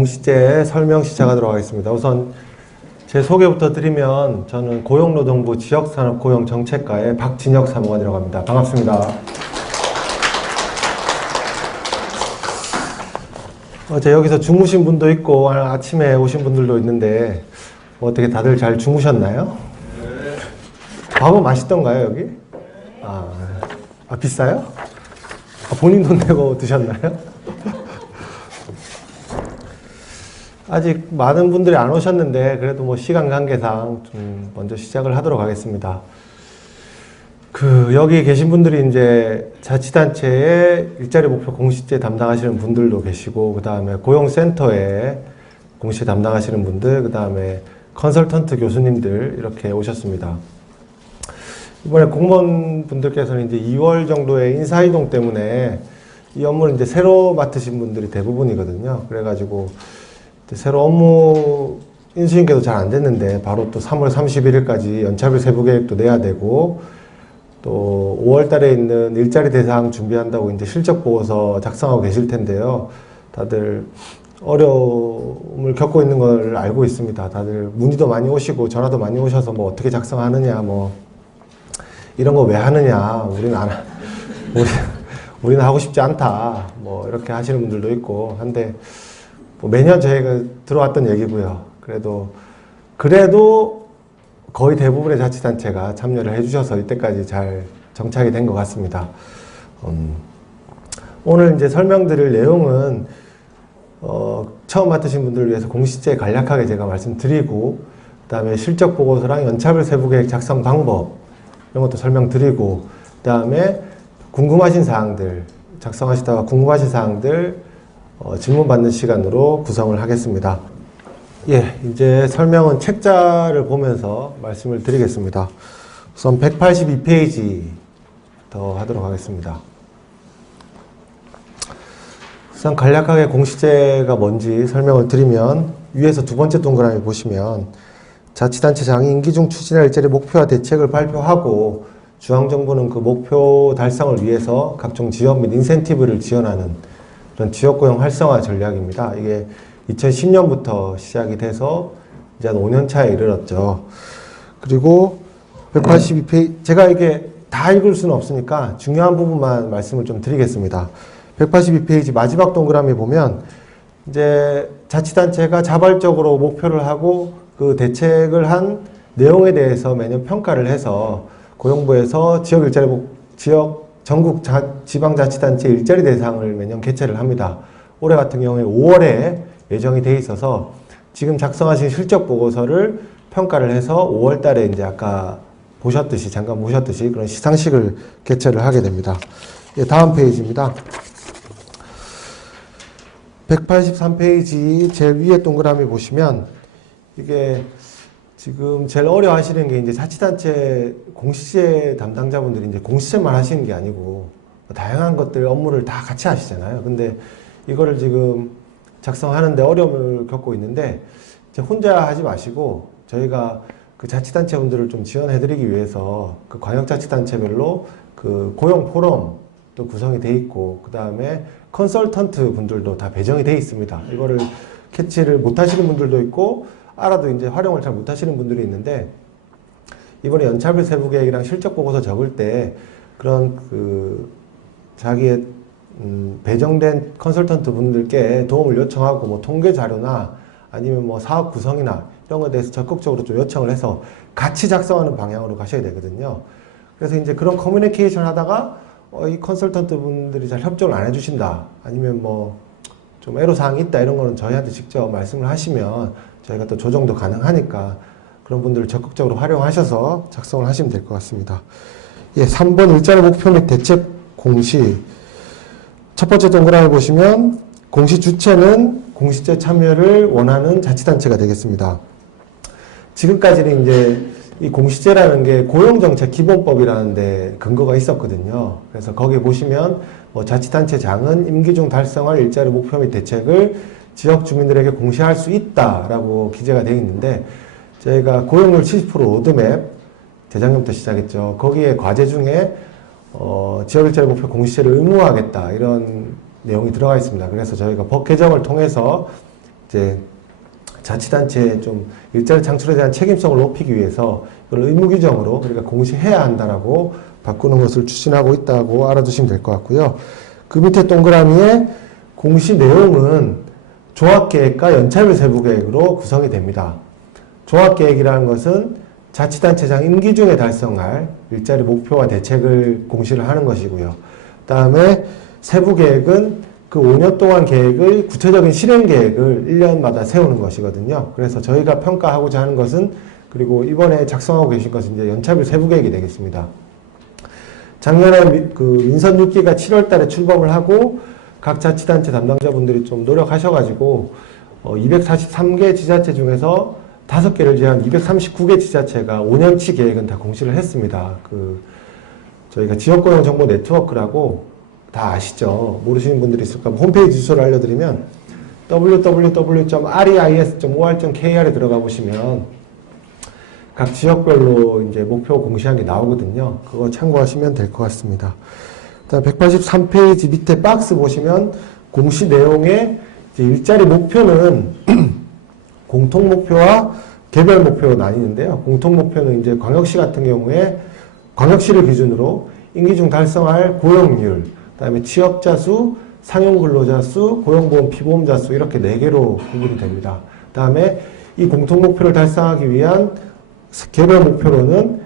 공시제 설명 시작하도록 하겠습니다. 우선 제 소개부터 드리면 저는 고용노동부 지역산업고용정책과의 박진혁 사무관이라고 합니다. 반갑습니다. 어제 여기서 주무신 분도 있고 아침에 오신 분들도 있는데 어떻게 다들 잘 주무셨나요? 네. 밥은 맛있던가요 여기? 비싸요? 본인 돈 내고 드셨나요? 아직 많은 분들이 안 오셨는데 그래도 뭐 시간 관계상 좀 먼저 시작을 하도록 하겠습니다. 여기 계신 분들이 이제 자치단체의 일자리 목표 공시제 담당하시는 분들도 계시고, 그 다음에 고용센터에 공시제 담당하시는 분들, 그 다음에 컨설턴트 교수님들 이렇게 오셨습니다. 이번에 공무원 분들께서는 이제 2월 정도에 인사이동 때문에 이 업무를 이제 새로 맡으신 분들이 대부분이거든요. 그래가지고 새로 업무 인수인계도 잘 안 됐는데 바로 또 3월 31일까지 연차별 세부 계획도 내야 되고, 또 5월 달에 있는 일자리 대상 준비한다고 이제 실적 보고서 작성하고 계실 텐데요. 다들 어려움을 겪고 있는 걸 알고 있습니다. 다들 문의도 많이 오시고 전화도 많이 오셔서 뭐 어떻게 작성하느냐, 뭐 이런 거 왜 하느냐, 우리는 하고 싶지 않다, 뭐 이렇게 하시는 분들도 있고 한데, 뭐 매년 저희가 들어왔던 얘기고요. 그래도 거의 대부분의 자치단체가 참여를 해주셔서 이때까지 잘 정착이 된 것 같습니다. 오늘 이제 설명드릴 내용은 처음 맡으신 분들을 위해서 공시제 간략하게 제가 말씀드리고, 그 다음에 실적 보고서랑 연차별 세부계획 작성 방법 이런 것도 설명드리고, 그 다음에 궁금하신 사항들, 작성하시다가 궁금하신 사항들 질문 받는 시간으로 구성을 하겠습니다. 예, 이제 설명은 책자를 보면서 말씀을 드리겠습니다. 우선 182페이지 더 하도록 하겠습니다. 우선 간략하게 공시제가 뭔지 설명을 드리면, 위에서 두 번째 동그라미 보시면 자치단체장이 임기 중 추진할 일자리 목표와 대책을 발표하고, 중앙정부는 그 목표 달성을 위해서 각종 지역 및 인센티브를 지원하는 그런 지역고용 활성화 전략입니다. 이게 2010년부터 시작이 돼서 이제 한 5년 차에 이르렀죠. 그리고 182페이지, 제가 이게 다 읽을 수는 없으니까 중요한 부분만 말씀을 좀 드리겠습니다. 182페이지 마지막 동그라미 보면 이제 자치단체가 자발적으로 목표를 하고 그 대책을 한 내용에 대해서 매년 평가를 해서 고용부에서 전국 지방자치단체 일자리 대상을 매년 개최를 합니다. 올해 같은 경우에 5월에 예정이 돼 있어서 지금 작성하신 실적 보고서를 평가를 해서 5월 달에 이제 아까 잠깐 보셨듯이 그런 시상식을 개최를 하게 됩니다. 예, 다음 페이지입니다. 183페이지 제일 위에 동그라미 보시면, 이게 지금 제일 어려워 하시는 게 이제 자치단체 공시제 담당자분들이 이제 공시제만 하시는 게 아니고 다양한 것들 업무를 다 같이 하시잖아요. 근데 이거를 지금 작성하는데 어려움을 겪고 있는데, 혼자 하지 마시고 저희가 그 자치단체 분들을 좀 지원해드리기 위해서 그 광역자치단체별로 그 고용 포럼도 구성이 돼 있고, 그 다음에 컨설턴트 분들도 다 배정이 돼 있습니다. 이거를 캐치를 못 하시는 분들도 있고 알아도 이제 활용을 잘 못 하시는 분들이 있는데, 이번에 연차별 세부계획이랑 실적 보고서 적을 때 그런 자기의 배정된 컨설턴트 분들께 도움을 요청하고, 뭐 통계 자료나 아니면 뭐 사업 구성이나 이런 것에 대해서 적극적으로 좀 요청을 해서 같이 작성하는 방향으로 가셔야 되거든요. 그래서 이제 그런 커뮤니케이션 하다가 이 컨설턴트 분들이 잘 협조를 안 해주신다, 아니면 뭐 좀 애로사항이 있다, 이런 거는 저희한테 직접 말씀을 하시면 저희가 또 조정도 가능하니까 그런 분들을 적극적으로 활용하셔서 작성을 하시면 될 것 같습니다. 예, 3번 일자리 목표 및 대책 공시. 첫 번째 동그라미 보시면 공시 주체는 공시제 참여를 원하는 자치단체가 되겠습니다. 지금까지는 이제 이 공시제라는 게 고용정책 기본법이라는 데 근거가 있었거든요. 그래서 거기 보시면 뭐 자치단체장은 임기 중 달성할 일자리 목표 및 대책을 지역 주민들에게 공시할 수 있다라고 기재가 되어 있는데, 저희가 고용률 70% 로드맵 재작년부터 시작했죠. 거기에 과제 중에 지역일자리 목표 공시제를 의무화하겠다, 이런 내용이 들어가 있습니다. 그래서 저희가 법 개정을 통해서 이제 자치단체의 좀 일자리 창출에 대한 책임성을 높이기 위해서 이걸 의무 규정으로 우리가 공시해야 한다라고 바꾸는 것을 추진하고 있다고 알아두시면 될 것 같고요. 그 밑에 동그라미에 공시 내용은 종합계획과 연차별 세부계획으로 구성이 됩니다. 종합계획이라는 것은 자치단체장 임기 중에 달성할 일자리 목표와 대책을 공시를 하는 것이고요. 그 다음에 세부계획은 그 5년 동안 계획의 구체적인 실행 계획을 1년마다 세우는 것이거든요. 그래서 저희가 평가하고자 하는 것은, 그리고 이번에 작성하고 계신 것은 이제 연차별 세부계획이 되겠습니다. 작년에 그 민선 6기가 7월 달에 출범을 하고 각 자치단체 담당자분들이 좀 노력하셔가지고 243개 지자체 중에서 5개를 제한 239개 지자체가 5년치 계획은 다 공시를 했습니다. 저희가 지역고용 정보 네트워크라고 다 아시죠? 모르시는 분들이 있을까? 홈페이지 주소를 알려드리면 www.reis.or.kr에 들어가 보시면 각 지역별로 이제 목표 공시한 게 나오거든요. 그거 참고하시면 될 것 같습니다. 183페이지 밑에 박스 보시면 공시 내용의 이제 일자리 목표는 공통 목표와 개별 목표로 나뉘는데요. 공통 목표는 이제 광역시 같은 경우에 광역시를 기준으로 임기 중 달성할 고용률, 그다음에 취업자 수, 상용 근로자 수, 고용보험 피보험자 수 이렇게 4개로 구분이 됩니다. 그다음에 이 공통 목표를 달성하기 위한 개별 목표로는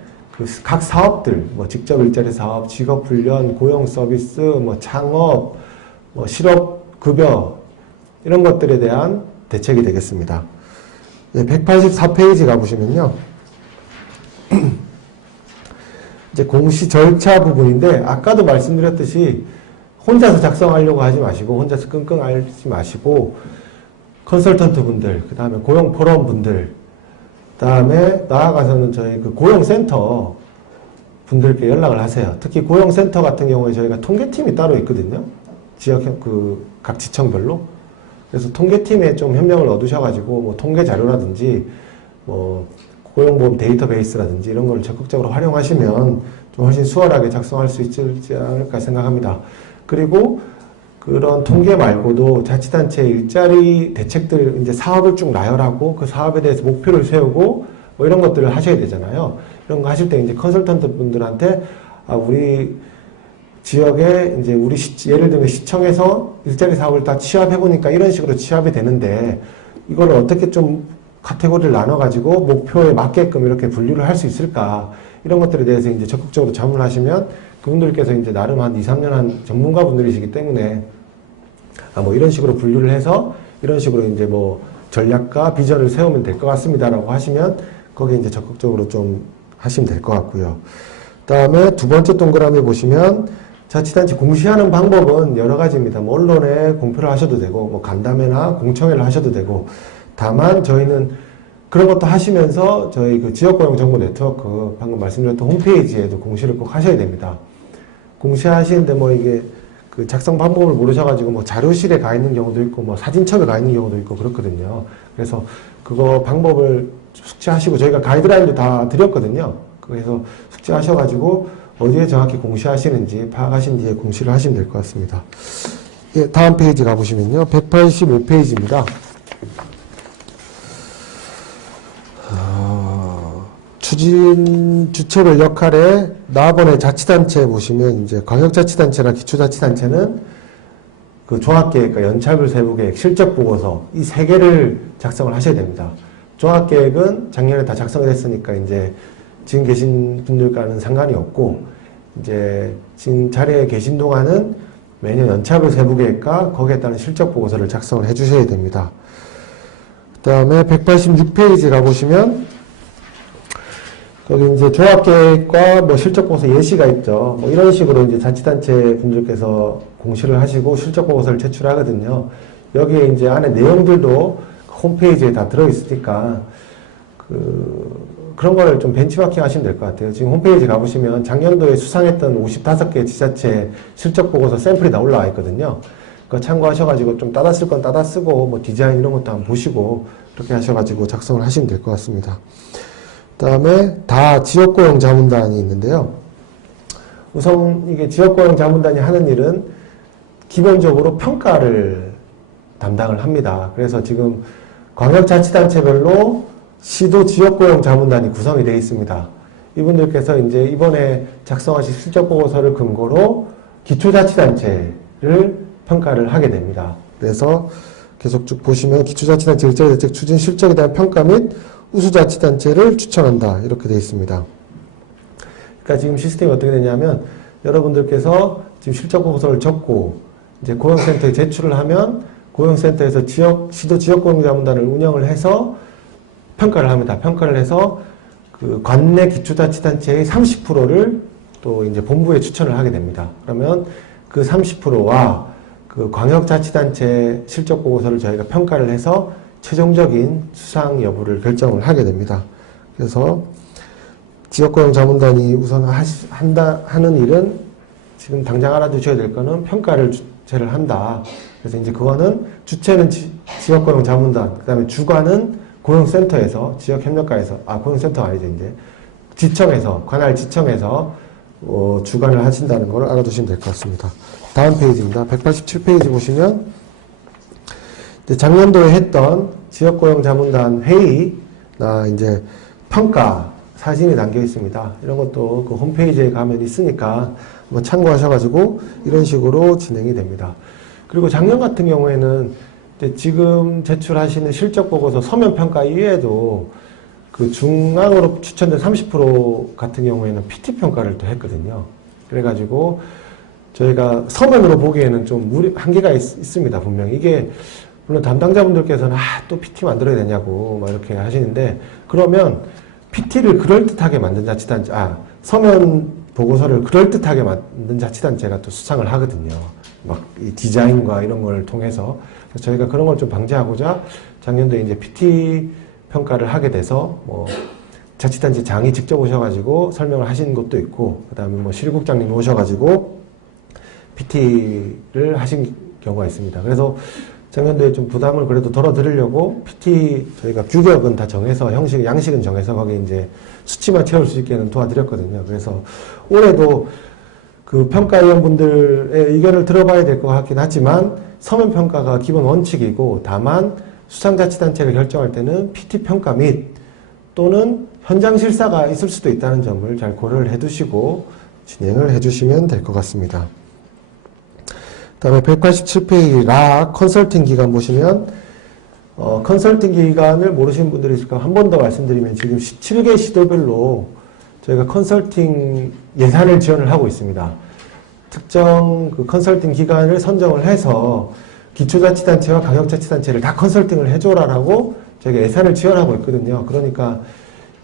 각 사업들, 뭐 직접 일자리 사업, 직업 훈련, 고용 서비스, 뭐 창업, 뭐 실업 급여 이런 것들에 대한 대책이 되겠습니다. 184페이지 가보시면요. 이제 공시 절차 부분인데, 아까도 말씀드렸듯이 혼자서 작성하려고 하지 마시고, 혼자서 끙끙 앓지 마시고, 컨설턴트 분들, 그 다음에 고용 포럼 분들, 그 다음에 나아가서는 저희 그 고용센터 분들께 연락을 하세요. 특히 고용센터 같은 경우에 저희가 통계팀이 따로 있거든요. 각 지청별로. 그래서 통계팀에 좀 협력을 얻으셔가지고, 뭐 통계 자료라든지, 뭐, 고용보험 데이터베이스라든지 이런 걸 적극적으로 활용하시면 좀 훨씬 수월하게 작성할 수 있지 않을까 생각합니다. 그리고 그런 통계 말고도 자치단체 일자리 대책들, 이제 사업을 쭉 나열하고 그 사업에 대해서 목표를 세우고 뭐 이런 것들을 하셔야 되잖아요. 이런 거 하실 때 이제 컨설턴트 분들한테 우리 지역에 이제 예를 들면 시청에서 일자리 사업을 다 취합해보니까 이런 식으로 취합이 되는데 이걸 어떻게 좀 카테고리를 나눠가지고 목표에 맞게끔 이렇게 분류를 할 수 있을까. 이런 것들에 대해서 이제 적극적으로 자문하시면 그분들께서 이제 나름 한 2, 3년 한 전문가 분들이시기 때문에 뭐 이런 식으로 분류를 해서 이런 식으로 이제 뭐 전략과 비전을 세우면 될 것 같습니다라고 하시면 거기에 이제 적극적으로 좀 하시면 될 것 같고요. 그 다음에 두 번째 동그라미 보시면 자치단체 공시하는 방법은 여러 가지입니다. 뭐 언론에 공표를 하셔도 되고 뭐 간담회나 공청회를 하셔도 되고 다만 저희는 그런 것도 하시면서 저희 그 지역고용 정보 네트워크 방금 말씀드렸던 홈페이지에도 공시를 꼭 하셔야 됩니다. 공시하시는데 뭐 이게 그 작성 방법을 모르셔가지고 뭐 자료실에 가 있는 경우도 있고 뭐 사진첩에 가 있는 경우도 있고 그렇거든요. 그래서 그거 방법을 숙지하시고 저희가 가이드라인도 다 드렸거든요. 그래서 숙지하셔가지고 어디에 정확히 공시하시는지 파악하신 뒤에 공시를 하시면 될 것 같습니다. 예, 다음 페이지 가보시면요. 185페이지입니다. 추진 주체별 역할에 나번에 자치단체 보시면 이제 광역자치단체나 기초자치단체는 그 종합계획과 연차별 세부계획, 실적보고서 이 3개를 작성을 하셔야 됩니다. 종합계획은 작년에 다 작성이 됐으니까 이제 지금 계신 분들과는 상관이 없고 이제 지금 자리에 계신 동안은 매년 연차별 세부계획과 거기에 따른 실적보고서를 작성을 해주셔야 됩니다. 그 다음에 186페이지 가보시면 거기 이제 종합계획과 뭐 실적보고서 예시가 있죠. 뭐 이런 식으로 이제 자치단체 분들께서 공시를 하시고 실적보고서를 제출하거든요. 여기에 이제 안에 내용들도 홈페이지에 다 들어있으니까 그런 거를 좀 벤치마킹 하시면 될 것 같아요. 지금 홈페이지 가보시면 작년도에 수상했던 55개 지자체 실적보고서 샘플이 다 올라와 있거든요. 그거 참고하셔가지고 좀 따다 쓸 건 따다 쓰고 뭐 디자인 이런 것도 한번 보시고 그렇게 하셔가지고 작성을 하시면 될 것 같습니다. 그 다음에 다 지역고용 자문단이 있는데요. 우선 이게 지역고용 자문단이 하는 일은 기본적으로 평가를 담당을 합니다. 그래서 지금 광역자치단체별로 시도 지역고용자문단이 구성이 되어 있습니다. 이분들께서 이제 이번에 작성하신 실적보고서를 근거로 기초자치단체를 평가를 하게 됩니다. 그래서 계속 쭉 보시면 기초자치단체 일자리 대책 추진 실적에 대한 평가 및 우수자치단체를 추천한다. 이렇게 되어 있습니다. 그러니까 지금 시스템이 어떻게 되냐면 여러분들께서 지금 실적보고서를 적고 이제 고용센터에 제출을 하면 고용센터에서 시도 지역고용자문단을 운영을 해서 평가를 합니다. 평가를 해서 그 관내 기초자치단체의 30%를 또 이제 본부에 추천을 하게 됩니다. 그러면 그 30%와 그 광역자치단체 실적보고서를 저희가 평가를 해서 최종적인 수상 여부를 결정을 하게 됩니다. 그래서 지역고용자문단이 우선 하는 일은 지금 당장 알아두셔야 될 거는 평가를 주체를 한다. 그래서 이제 그거는 주체는 지역고용자문단, 그 다음에 주관은 고용센터에서, 지역협력과에서, 고용센터가 아니죠, 이제. 지청에서, 관할 지청에서, 주관을 하신다는 걸 알아두시면 될 것 같습니다. 다음 페이지입니다. 187페이지 보시면, 이제 작년도에 했던 지역고용자문단 회의나 이제 평가 사진이 담겨 있습니다. 이런 것도 그 홈페이지에 가면 있으니까 한번 참고하셔가지고 이런 식으로 진행이 됩니다. 그리고 작년 같은 경우에는 지금 제출하시는 실적보고서 서면평가 이외에도 그 중앙으로 추천된 30% 같은 경우에는 PT평가를 또 했거든요. 그래가지고 저희가 서면으로 보기에는 좀 한계가 있습니다. 분명히. 이게 물론 담당자분들께서는 또 PT 만들어야 되냐고 막 이렇게 하시는데 그러면 PT를 그럴듯하게 만든 자치단체, 서면 보고서를 그럴듯하게 만든 자치단체가 또 수상을 하거든요. 막 이 디자인과 이런 걸 통해서. 그래서 저희가 그런 걸 좀 방지하고자 작년도에 이제 PT 평가를 하게 돼서 뭐 자치단체 장이 직접 오셔가지고 설명을 하신 것도 있고, 그 다음에 뭐 실국장님 오셔가지고 PT를 하신 경우가 있습니다. 그래서 작년도에 좀 부담을 그래도 덜어드리려고 PT 저희가 규격은 다 정해서 양식은 정해서 거기 이제 수치만 채울 수 있게는 도와드렸거든요. 그래서 올해도 그 평가위원분들의 의견을 들어봐야 될 것 같긴 하지만 서면평가가 기본 원칙이고 다만 수상자치단체가 결정할 때는 PT평가 및 또는 현장 실사가 있을 수도 있다는 점을 잘 고려를 해두시고 진행을 해주시면 될 것 같습니다. 다음에 187페이지 라 컨설팅 기간 보시면 컨설팅 기간을 모르시는 분들이 있을까 한 번 더 말씀드리면 지금 17개 시도별로 저희가 컨설팅 예산을 지원을 하고 있습니다. 특정 그 컨설팅 기관을 선정을 해서 기초자치단체와 광역자치단체를 다 컨설팅을 해줘라라고 저희가 예산을 지원하고 있거든요. 그러니까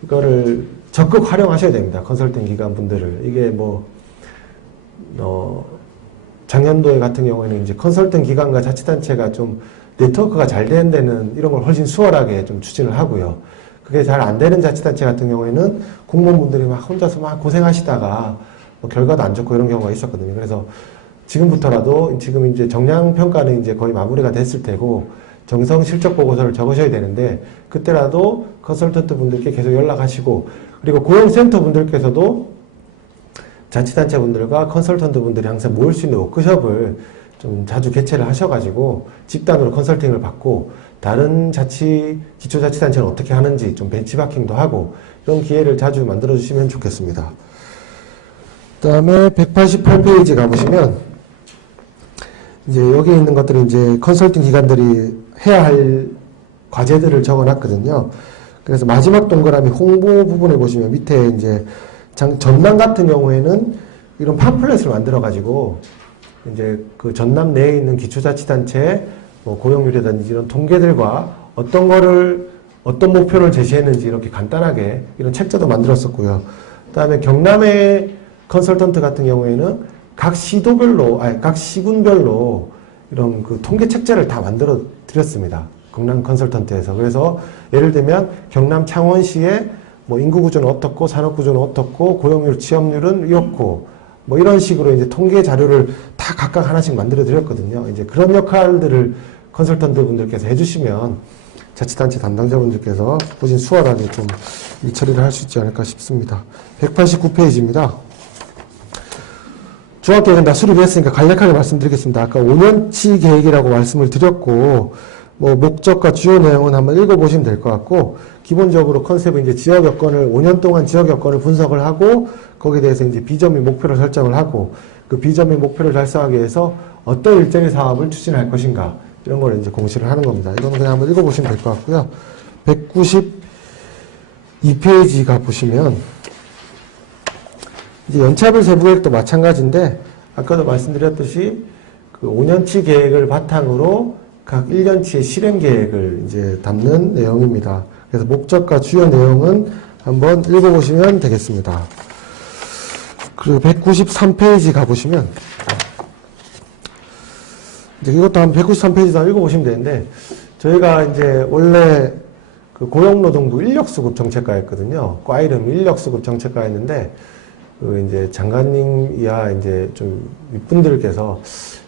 이거를 적극 활용하셔야 됩니다. 컨설팅 기관 분들을. 이게 작년도에 같은 경우에는 이제 컨설팅 기관과 자치단체가 좀 네트워크가 잘 되는 데는 이런 걸 훨씬 수월하게 좀 추진을 하고요. 그게 잘 안 되는 자치단체 같은 경우에는 공무원분들이 막 혼자서 막 고생하시다가 뭐 결과도 안 좋고 이런 경우가 있었거든요. 그래서 지금부터라도 지금 이제 정량평가는 이제 거의 마무리가 됐을 테고 정성 실적 보고서를 적으셔야 되는데 그때라도 컨설턴트 분들께 계속 연락하시고 그리고 고용센터 분들께서도 자치단체 분들과 컨설턴트 분들이 항상 모일 수 있는 워크숍을 좀 자주 개최를 하셔가지고 집단으로 컨설팅을 받고 다른 기초자치단체는 어떻게 하는지 좀 벤치마킹도 하고 이런 기회를 자주 만들어 주시면 좋겠습니다. 그 다음에 188페이지 가보시면 이제 여기 있는 것들이 이제 컨설팅 기관들이 해야 할 과제들을 적어 놨거든요. 그래서 마지막 동그라미 홍보 부분에 보시면 밑에 이제 전남 같은 경우에는 이런 팜플렛을 만들어 가지고 이제 그 전남 내에 있는 기초자치단체 뭐 고용률이라든지 이런 통계들과 어떤 목표를 제시했는지 이렇게 간단하게 이런 책자도 만들었었고요. 그 다음에 경남의 컨설턴트 같은 경우에는 각 시군별로 이런 그 통계 책자를 다 만들어 드렸습니다. 경남 컨설턴트에서. 그래서 예를 들면 경남 창원시의 뭐 인구 구조는 어떻고 산업 구조는 어떻고 고용률, 취업률은 이렇고 뭐 이런 식으로 이제 통계 자료를 다 각각 하나씩 만들어 드렸거든요. 이제 그런 역할들을 컨설턴트 분들께서 해주시면 자치단체 담당자분들께서 훨씬 수월하게 좀 일 처리를 할 수 있지 않을까 싶습니다. 189페이지입니다. 종합계획은 다 수립했으니까 간략하게 말씀드리겠습니다. 아까 5년치 계획이라고 말씀을 드렸고, 뭐, 목적과 주요 내용은 한번 읽어보시면 될 것 같고, 기본적으로 컨셉은 이제 지역 여건을, 5년 동안 지역 여건을 분석을 하고, 거기에 대해서 이제 비전 및 목표를 설정을 하고, 그 비전 및 목표를 달성하기 위해서 어떤 일자리 사업을 추진할 것인가, 이런 걸 이제 공시를 하는 겁니다. 이거는 그냥 한번 읽어보시면 될 것 같고요. 192페이지 가보시면, 이제 연차별 세부계획도 마찬가지인데, 아까도 말씀드렸듯이 그 5년치 계획을 바탕으로 각 1년치의 실행 계획을 이제 담는 내용입니다. 그래서 목적과 주요 내용은 한번 읽어보시면 되겠습니다. 그리고 193페이지 가보시면, 이제 이것도 한 193페이지도 한번 읽어보시면 되는데, 저희가 이제 원래 그 고용노동부 인력수급 정책과였거든요. 과 이름 인력수급 정책과였는데, 그 이제 장관님 이하 이제 좀 윗분들께서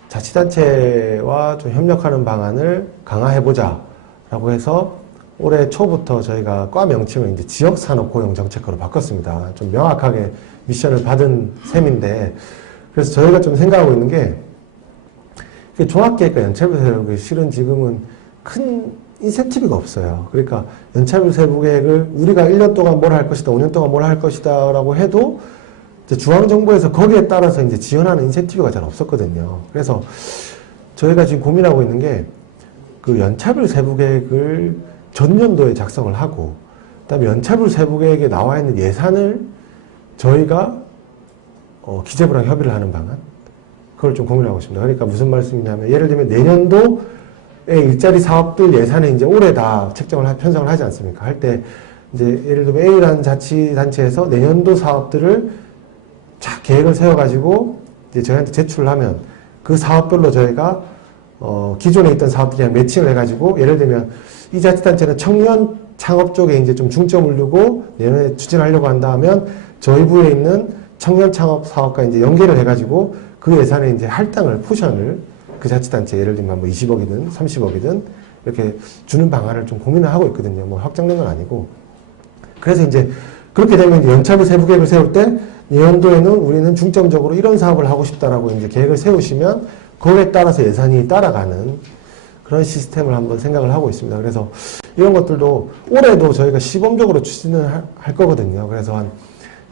자치단체와 좀 협력하는 방안을 강화해보자라고 해서 올해 초부터 저희가 과 명칭을 이제 지역산업고용정책과로 바꿨습니다. 좀 명확하게 미션을 받은 셈인데, 그래서 저희가 좀 생각하고 있는 게, 종합계획과 연차별 세부계획이 실은 지금은 큰 인센티브가 없어요. 그러니까 연차별 세부계획을 우리가 1년 동안 뭘 할 것이다, 5년 동안 뭘 할 것이다 라고 해도 중앙정부에서 거기에 따라서 이제 지원하는 인센티브가 잘 없었거든요. 그래서 저희가 지금 고민하고 있는 게 그 연차별 세부계획을 전년도에 작성을 하고, 그 다음에 연차별 세부계획에 나와 있는 예산을 저희가 기재부랑 협의를 하는 방안, 그걸 좀 고민하고 있습니다. 그러니까 무슨 말씀이냐면, 예를 들면 내년도에 일자리 사업들 예산에 이제 올해 다 책정을, 편성을 하지 않습니까? 할 때 이제 예를 들면 A라는 자치단체에서 내년도 사업들을 쫙 계획을 세워가지고 이제 저희한테 제출을 하면 그 사업별로 저희가 기존에 있던 사업들이랑 매칭을 해가지고, 예를 들면 이 자치단체는 청년 창업 쪽에 이제 좀 중점을 두고 내년에 추진하려고 한다 하면 저희 부에 있는 청년 창업 사업과 이제 연계를 해가지고 그 예산에 이제 할당을, 포션을 그 자치단체 예를 들면 뭐 20억이든 30억이든 이렇게 주는 방안을 좀 고민을 하고 있거든요. 뭐 확정된 건 아니고. 그래서 이제 그렇게 되면 이제 연차별 세부계획을 세울 때 내년도에는 우리는 중점적으로 이런 사업을 하고 싶다라고 이제 계획을 세우시면 거기에 따라서 예산이 따라가는 그런 시스템을 한번 생각을 하고 있습니다. 그래서 이런 것들도 올해도 저희가 시범적으로 추진을 할 거거든요. 그래서 한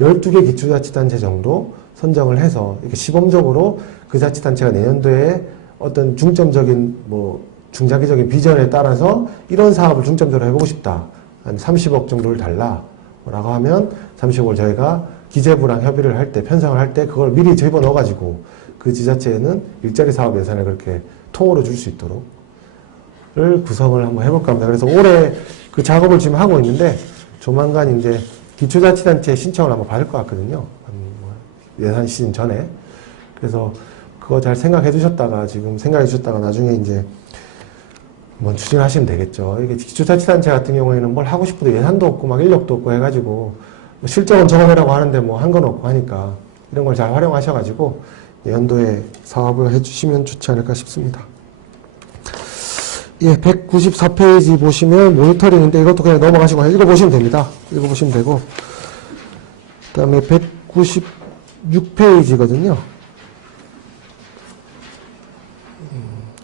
12개 기초자치단체 정도 선정을 해서 이렇게 시범적으로 그 자치단체가 내년도에 어떤 중점적인 뭐 중장기적인 비전에 따라서 이런 사업을 중점적으로 해보고 싶다. 한 30억 정도를 달라. 라고 하면 30억을 저희가 기재부랑 협의를 할 때, 편성을 할 때 그걸 미리 집어넣어가지고 그 지자체에는 일자리 사업 예산을 그렇게 통으로 줄 수 있도록 구성을 한번 해볼까 합니다. 그래서 올해 그 작업을 지금 하고 있는데 조만간 이제 기초자치단체 신청을 한번 받을 것 같거든요. 예산 시즌 전에. 그래서 그거 잘 생각해 두셨다가, 지금 생각해 주셨다가 나중에 이제 한번 추진하시면 되겠죠. 이게 기초자치단체 같은 경우에는 뭘 하고 싶어도 예산도 없고 막 인력도 없고 해가지고 뭐 실적은 적어내라고 하는데 뭐 한 건 없고 하니까 이런 걸 잘 활용하셔가지고 연도에 사업을 해주시면 좋지 않을까 싶습니다. 예, 194페이지 보시면 모니터링인데 이것도 그냥 넘어가시고 읽어보시면 됩니다. 읽어보시면 되고, 그 다음에 196페이지거든요.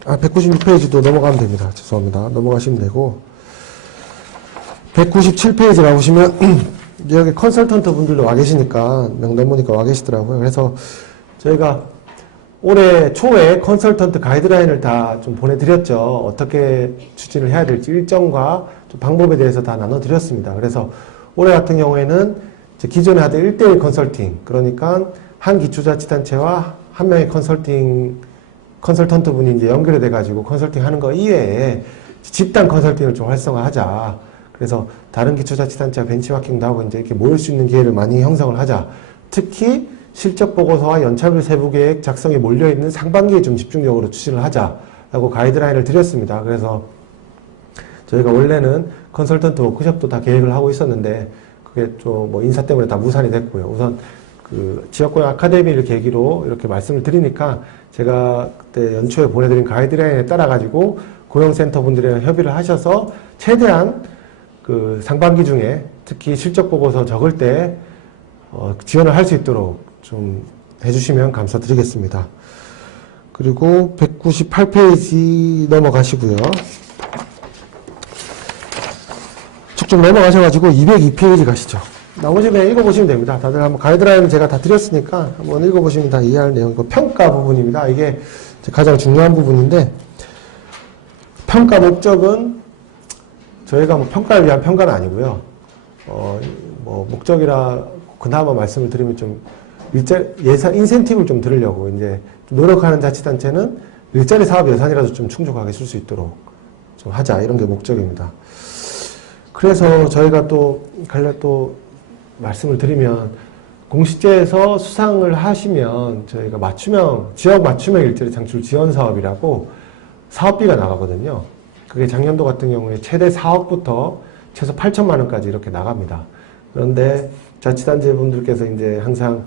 196페이지도 넘어가면 됩니다. 죄송합니다. 넘어가시면 되고, 197페이지 나오시면 여기 컨설턴트 분들도 와 계시니까, 명단보니까 와 계시더라고요. 그래서 저희가 올해 초에 컨설턴트 가이드라인을 다 좀 보내드렸죠. 어떻게 추진을 해야 될지 일정과 좀 방법에 대해서 다 나눠드렸습니다. 그래서 올해 같은 경우에는 기존에 하던 1대1 컨설팅, 그러니까 한 기초자치단체와 한 명의 컨설턴트 분이 이제 연결이 돼가지고 컨설팅 하는 거 이외에 집단 컨설팅을 좀 활성화하자. 그래서 다른 기초자치단체와 벤치마킹도 하고 이제 이렇게 모일 수 있는 기회를 많이 형성을 하자. 특히 실적 보고서와 연차별 세부계획 작성에 몰려있는 상반기에 좀 집중적으로 추진을 하자라고 가이드라인을 드렸습니다. 그래서 저희가 원래는 컨설턴트 워크숍도 다 계획을 하고 있었는데 그게 좀 뭐 인사 때문에 다 무산이 됐고요. 우선 그 지역고용 아카데미를 계기로 이렇게 말씀을 드리니까 제가 그때 연초에 보내드린 가이드라인에 따라가지고 고용센터 분들이랑 협의를 하셔서 최대한 그 상반기 중에 특히 실적 보고서 적을 때 지원을 할 수 있도록 좀 해주시면 감사드리겠습니다. 그리고 198페이지 넘어가시고요. 쭉 좀 넘어가셔가지고 202페이지 가시죠. 나머지 그냥 읽어보시면 됩니다. 다들 한번 가이드라인은 제가 다 드렸으니까 한번 읽어보시면 다 이해할 내용이고, 평가 부분입니다. 이게 가장 중요한 부분인데, 평가 목적은 저희가 뭐 평가를 위한 평가는 아니고요. 뭐 목적이라 그나마 말씀을 드리면 좀 예산 인센티브를 좀 드리려고 이제 노력하는 자치단체는 일자리 사업 예산이라도 좀 충족하게 쓸 수 있도록 좀 하자, 이런 게 목적입니다. 그래서 저희가 또 말씀을 드리면, 공시제에서 수상을 하시면 저희가 지역 맞춤형 일자리 창출 지원 사업이라고 사업비가 나가거든요. 그게 작년도 같은 경우에 최대 4억부터 최소 8천만 원까지 이렇게 나갑니다. 그런데 자치단체 분들께서 이제 항상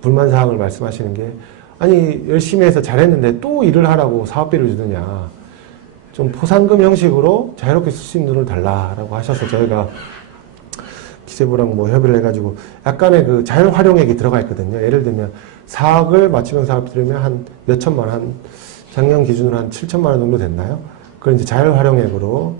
불만 사항을 말씀하시는 게, 아니 열심히 해서 잘했는데 또 일을 하라고 사업비를 주느냐, 좀 포상금 형식으로 자유롭게 쓸 수 있는 돈을 달라라고 하셔서 저희가 기재부랑 뭐 협의를 해가지고 약간의 그 자율 활용액이 들어가 있거든요. 예를 들면 4억을 맞춤형 사업 들으면 한 몇천만 원, 작년 기준으로 한 7천만 원 정도 됐나요? 그걸 이제 자율 활용액으로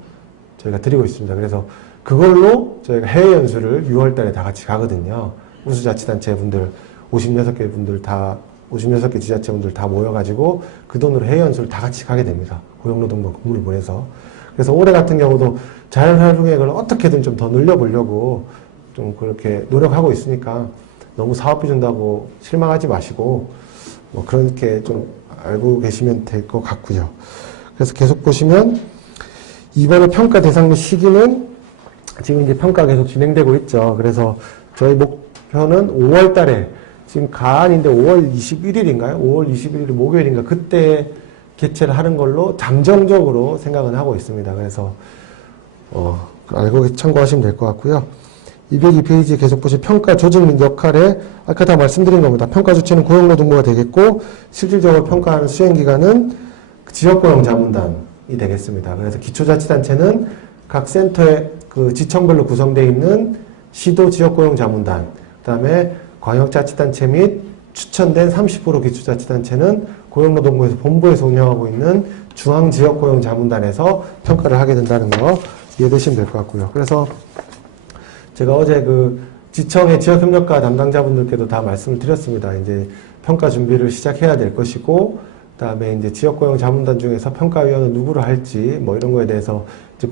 저희가 드리고 있습니다. 그래서 그걸로 저희가 해외 연수를 6월 달에 다 같이 가거든요. 우수자치단체 분들 56개 지자체분들 다 모여가지고 그 돈으로 해외 연수를 다 같이 가게 됩니다. 고용노동부 공무를 보내서. 그래서 올해 같은 경우도 자율활용액을 어떻게든 좀 더 늘려보려고 좀 그렇게 노력하고 있으니까 너무 사업비 준다고 실망하지 마시고 뭐 그렇게 좀 알고 계시면 될 것 같고요. 그래서 계속 보시면 이번에 평가 대상 및 시기는 지금 이제 평가 계속 진행되고 있죠. 그래서 저희 목표는 5월 달에, 지금 가안인데 5월 21일인가요? 5월 21일 목요일인가? 그때 개최를 하는 걸로 잠정적으로 생각은 하고 있습니다. 그래서 알고 참고하시면 될 것 같고요. 202페이지 계속 보시면 평가 조직 및 역할에 아까 다 말씀드린 겁니다. 평가 주체는 고용노동부가 되겠고, 실질적으로 평가하는 수행기관은 지역고용자문단이 되겠습니다. 그래서 기초자치단체는 각 센터의 그 지청별로 구성되어 있는 시도 지역고용자문단, 그 다음에 광역자치단체 및 추천된 30% 기초자치단체는 고용노동부에서 본부에서 운영하고 있는 중앙지역고용자문단에서 평가를 하게 된다는 거 이해되시면 될 것 같고요. 그래서 제가 어제 그 지청의 지역협력과 담당자분들께도 다 말씀을 드렸습니다. 이제 평가 준비를 시작해야 될 것이고, 그 다음에 이제 지역고용자문단 중에서 평가위원은 누구를 할지 뭐 이런 거에 대해서 이제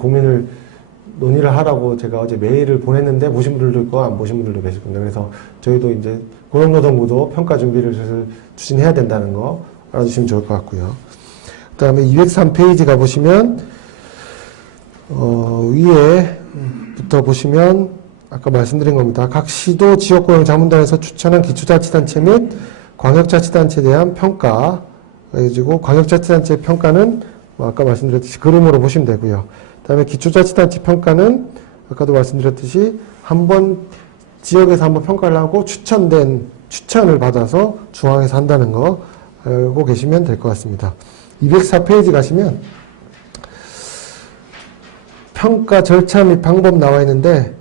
논의를 하라고 제가 어제 메일을 보냈는데 보신 분들도 있고 안 보신 분들도 계실 겁니다. 그래서 저희도 이제 고용노동부도 평가 준비를 슬슬 추진해야 된다는 거 알아주시면 좋을 것 같고요. 그 다음에 203페이지 가보시면 위에부터 보시면 아까 말씀드린 겁니다. 각 시도 지역고용자문단에서 추천한 기초자치단체 및 광역자치단체에 대한 평가, 그리고 광역자치단체 평가는 아까 말씀드렸듯이 그림으로 보시면 되고요. 그 다음에 기초자치단체 평가는 아까도 말씀드렸듯이 한번 지역에서 한번 평가를 하고 추천을 받아서 중앙에서 한다는 거 알고 계시면 될 것 같습니다. 204페이지 가시면 평가 절차 및 방법 나와 있는데,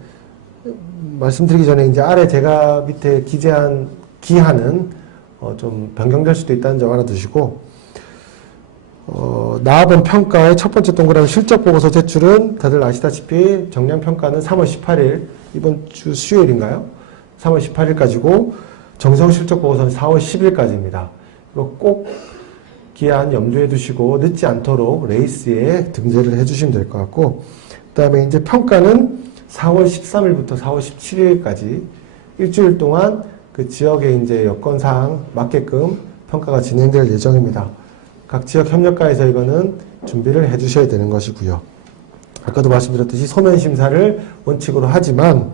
말씀드리기 전에 이제 아래 제가 밑에 기재한 기한은 좀 변경될 수도 있다는 점 알아두시고, 나아본 평가의 첫 번째 동그라미 실적 보고서 제출은 다들 아시다시피 정량평가는 3월 18일, 이번 주 수요일인가요? 3월 18일까지고, 정성 실적 보고서는 4월 10일까지입니다. 그리고 꼭 기한 염두에 두시고 늦지 않도록 레이스에 등재를 해주시면 될 것 같고, 그 다음에 이제 평가는 4월 13일부터 4월 17일까지 일주일 동안 그 지역의 이제 여건사항 맞게끔 평가가 진행될 예정입니다. 각 지역 협력가에서 이거는 준비를 해 주셔야 되는 것이고요. 아까도 말씀드렸듯이 소면 심사를 원칙으로 하지만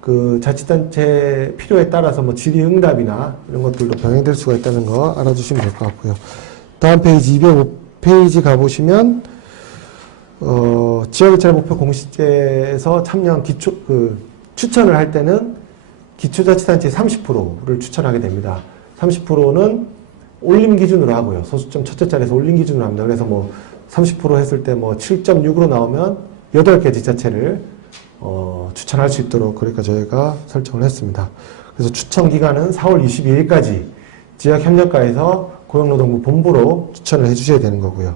그 자치단체 필요에 따라서 뭐 질의응답이나 이런 것들도 병행될 수가 있다는 거 알아주시면 될 것 같고요. 다음 페이지 205페이지 가보시면 지역일자리 목표 공시제에서 참여한 추천을 할 때는 기초자치단체 30%를 추천하게 됩니다. 30%는 올림 기준으로 하고요. 소수점 첫째 자리에서 올림 기준으로 합니다. 그래서 뭐 30% 했을 때 뭐 7.6으로 나오면 8개 지자체를 추천할 수 있도록 그러니까 저희가 설정을 했습니다. 그래서 추천 기간은 4월 22일까지 지역협력과에서 고용노동부 본부로 추천을 해주셔야 되는 거고요.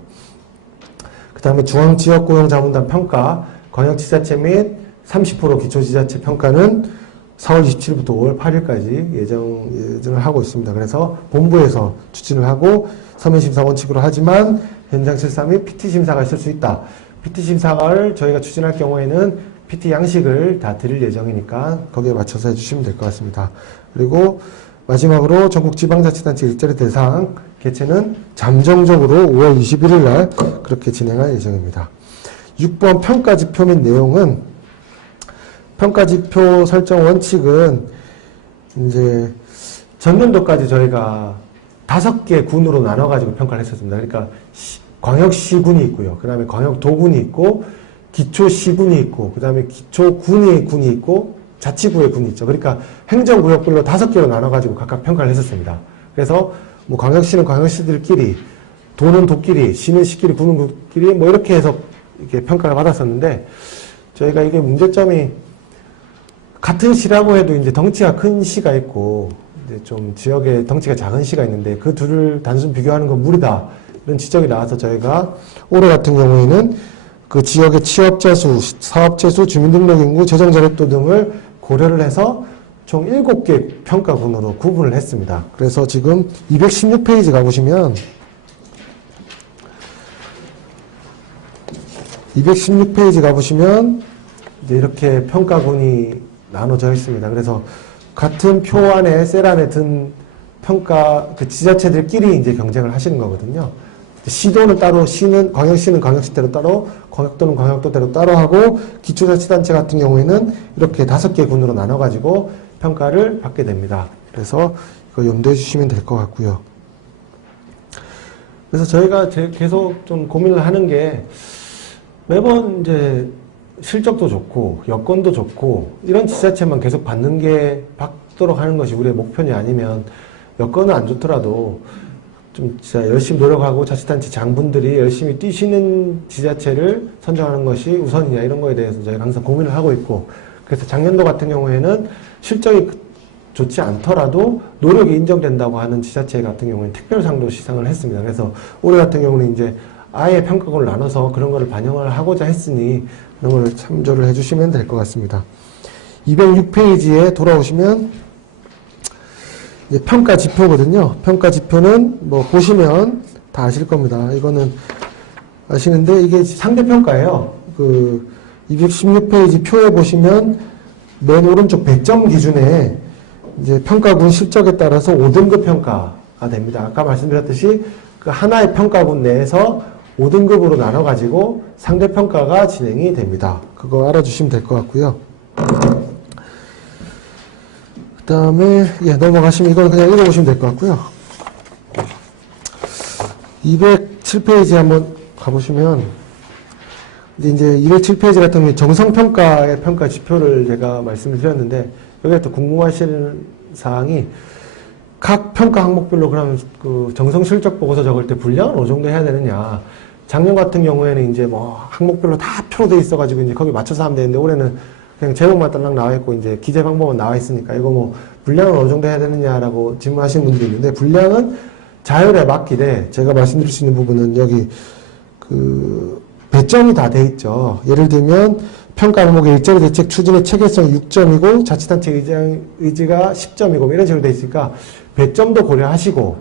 그 다음에 중앙지역고용자문단 평가, 광역지자체 및 30% 기초지자체 평가는 4월 27일부터 5월 8일까지 예정을 하고 있습니다. 그래서 본부에서 추진을 하고 서면심사 원칙으로 하지만 현장실사 및 PT심사가 있을 수 있다. PT심사를 저희가 추진할 경우에는 PT 양식을 다 드릴 예정이니까 거기에 맞춰서 해주시면 될 것 같습니다. 그리고 마지막으로 전국지방자치단체 일자리 대상 개최는 잠정적으로 5월 21일 날 그렇게 진행할 예정입니다. 6번 평가지표 및 내용은 평가지표 설정 원칙은 이제 전년도까지 저희가 5개 군으로 나눠가지고 평가를 했었습니다. 그러니까 광역시군이 있고요. 그 다음에 광역도군이 있고 기초시군이 있고 그 다음에 기초군이 있고 자치구의 군이 있죠. 그러니까 행정구역별로 5개로 나눠가지고 각각 평가를 했었습니다. 그래서 뭐 광역시는 광역시들끼리, 도는 도끼리, 시는 시끼리, 구는 구끼리 뭐 이렇게 해서 이렇게 평가를 받았었는데 저희가 이게 문제점이 같은 시라고 해도 이제 덩치가 큰 시가 있고 이제 좀 지역에 덩치가 작은 시가 있는데 그 둘을 단순 비교하는 건 무리다. 이런 지적이 나와서 저희가 올해 같은 경우에는 그 지역의 취업자 수, 사업체 수, 주민등록인구, 재정자립도 등을 고려를 해서 총 7개 평가군으로 구분을 했습니다. 그래서 지금 216페이지 가보시면 216페이지 가보시면 이제 이렇게 평가군이 나눠져 있습니다. 그래서 같은 표 안에 셀 안에 든 평가 그 지자체들끼리 이제 경쟁을 하시는 거거든요. 시도는 따로, 광역시는 광역시대로 따로, 광역도는 광역도대로 따로 하고, 기초자치단체 같은 경우에는 이렇게 5개 군으로 나눠가지고 평가를 받게 됩니다. 그래서 이거 염두해 주시면 될 것 같고요. 그래서 저희가 계속 좀 고민을 하는 게 매번 이제 실적도 좋고, 여건도 좋고, 이런 지자체만 계속 받도록 하는 것이 우리의 목표냐 아니면 여건은 안 좋더라도 좀 진짜 열심히 노력하고 자치단체 장분들이 열심히 뛰시는 지자체를 선정하는 것이 우선이냐 이런 거에 대해서 저희가 항상 고민을 하고 있고 그래서 작년도 같은 경우에는 실적이 좋지 않더라도 노력이 인정된다고 하는 지자체 같은 경우에는 특별상도 시상을 했습니다. 그래서 올해 같은 경우는 이제 아예 평가군을 나눠서 그런 거를 반영을 하고자 했으니 그런 걸 참조를 해주시면 될 것 같습니다. 206페이지에 돌아오시면 평가 지표거든요. 평가 지표는 뭐 보시면 다 아실 겁니다. 이거는 아시는데 이게 상대평가예요. 그 216페이지 표에 보시면 맨 오른쪽 100점 기준에 이제 평가군 실적에 따라서 5등급 평가가 됩니다. 아까 말씀드렸듯이 그 하나의 평가군 내에서 5등급으로 나눠가지고 상대평가가 진행이 됩니다. 그거 알아주시면 될 것 같고요. 그 다음에, 넘어가시면 이건 그냥 읽어보시면 될 것 같고요. 207페이지 한번 가보시면, 이제 207페이지 같은 경우에 정성평가의 평가 지표를 제가 말씀을 드렸는데, 여기에 또 궁금하시는 사항이, 각 평가 항목별로 그럼 그 정성 실적 보고서 적을 때 분량은 어느 정도 해야 되느냐. 작년 같은 경우에는 이제 뭐 항목별로 다 표로 돼 있어가지고 이제 거기 맞춰서 하면 되는데, 올해는 그냥 제목만 딸랑 나와 있고 이제 기재 방법은 나와 있으니까 이거 뭐 분량은 어느 정도 해야 되느냐라고 질문하시는 분들이 있는데 분량은 자율에 맡기되 제가 말씀드릴 수 있는 부분은 여기 그 배점이 다 돼 있죠. 예를 들면 평가 항목의 일자리 대책 추진의 체계성 6점이고 자치단체 의지가 10점이고 이런 식으로 돼 있으니까 배점도 고려하시고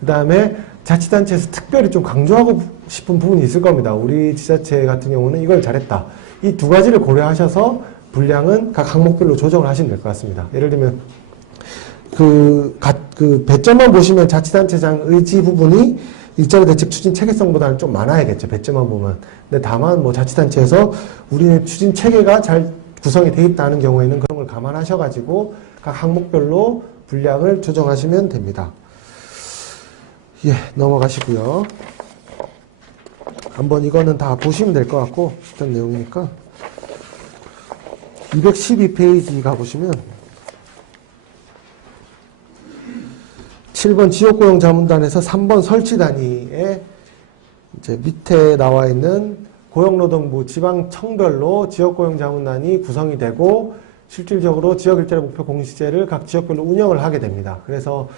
그 다음에 자치단체에서 특별히 좀 강조하고 싶은 부분이 있을 겁니다. 우리 지자체 같은 경우는 이걸 잘했다. 이 두 가지를 고려하셔서 분량은 각 항목별로 조정을 하시면 될 것 같습니다. 예를 들면 그 배점만 보시면 자치단체장 의지 부분이 일자리 대책 추진 체계성보다는 좀 많아야겠죠. 배점만 보면. 근데 다만 뭐 자치단체에서 우리는 추진 체계가 잘 구성이 되어 있다는 경우에는 그런 걸 감안하셔가지고 각 항목별로 분량을 조정하시면 됩니다. 넘어가시고요. 한번 이거는 다 보시면 될 것 같고 어떤 내용이니까 212페이지 가보시면 7번 지역고용자문단에서 3번 설치단위에 이제 밑에 나와 있는 고용노동부 지방청별로 지역고용자문단이 구성이 되고 실질적으로 지역일자리 목표 공시제를 각 지역별로 운영을 하게 됩니다. 그래서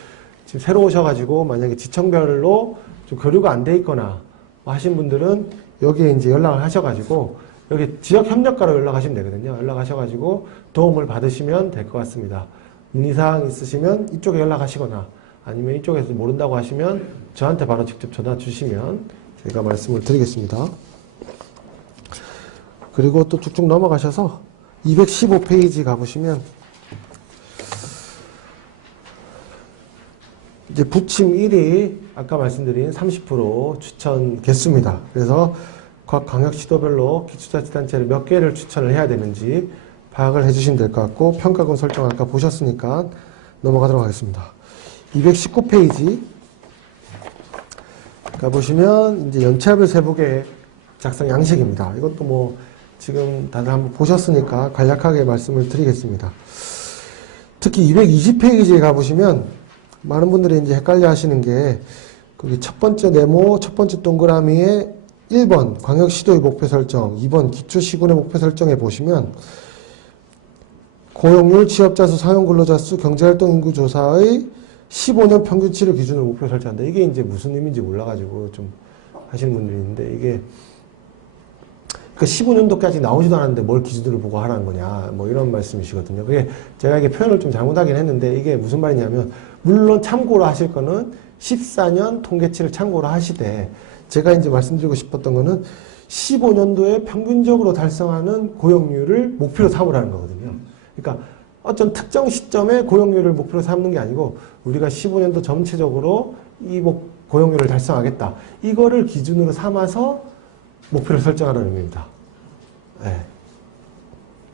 지금 새로 오셔가지고 만약에 지청별로 좀 교류가 안 돼 있거나 뭐 하신 분들은 여기에 이제 연락을 하셔가지고 여기 지역 협력과로 연락하시면 되거든요. 연락하셔가지고 도움을 받으시면 될 것 같습니다. 문의사항 있으시면 이쪽에 연락하시거나 아니면 이쪽에서 모른다고 하시면 저한테 바로 직접 전화 주시면 제가 말씀을 드리겠습니다. 그리고 또 쭉쭉 넘어가셔서 215페이지 가보시면 이제 부침 1위 아까 말씀드린 30% 추천 개수입니다. 그래서 각 광역시도별로 기초자치단체를 몇 개를 추천을 해야 되는지 파악을 해주시면 될 것 같고 평가금 설정 아까 보셨으니까 넘어가도록 하겠습니다. 219페이지 가보시면 이제 연차별 세부계 작성 양식입니다. 이것도 뭐 지금 다들 한번 보셨으니까 간략하게 말씀을 드리겠습니다. 특히 220페이지에 가보시면 많은 분들이 이제 헷갈려 하시는 게 거기 첫 번째 네모 첫 번째 동그라미에 1번 광역시도의 목표 설정, 2번 기초시군의 목표 설정에 보시면 고용률, 취업자 수, 사용 근로자 수, 경제활동 인구 조사의 15년 평균치를 기준으로 목표 설정한다. 이게 이제 무슨 의미인지 몰라가지고 좀 하시는 분들이 있는데 이게 그 15년도까지 나오지도 않았는데 뭘 기준으로 보고 하라는 거냐 뭐 이런 말씀이시거든요. 그게 제가 이게 표현을 좀 잘못하긴 했는데 이게 무슨 말이냐면 물론 참고로 하실 거는 14년 통계치를 참고로 하시되 제가 이제 말씀드리고 싶었던 거는 15년도에 평균적으로 달성하는 고용률을 목표로 삼으라는 거거든요. 그러니까 어떤 특정 시점에 고용률을 목표로 삼는 게 아니고 우리가 15년도 전체적으로 이 고용률을 달성하겠다. 이거를 기준으로 삼아서 목표를 설정하는 의미입니다. 네.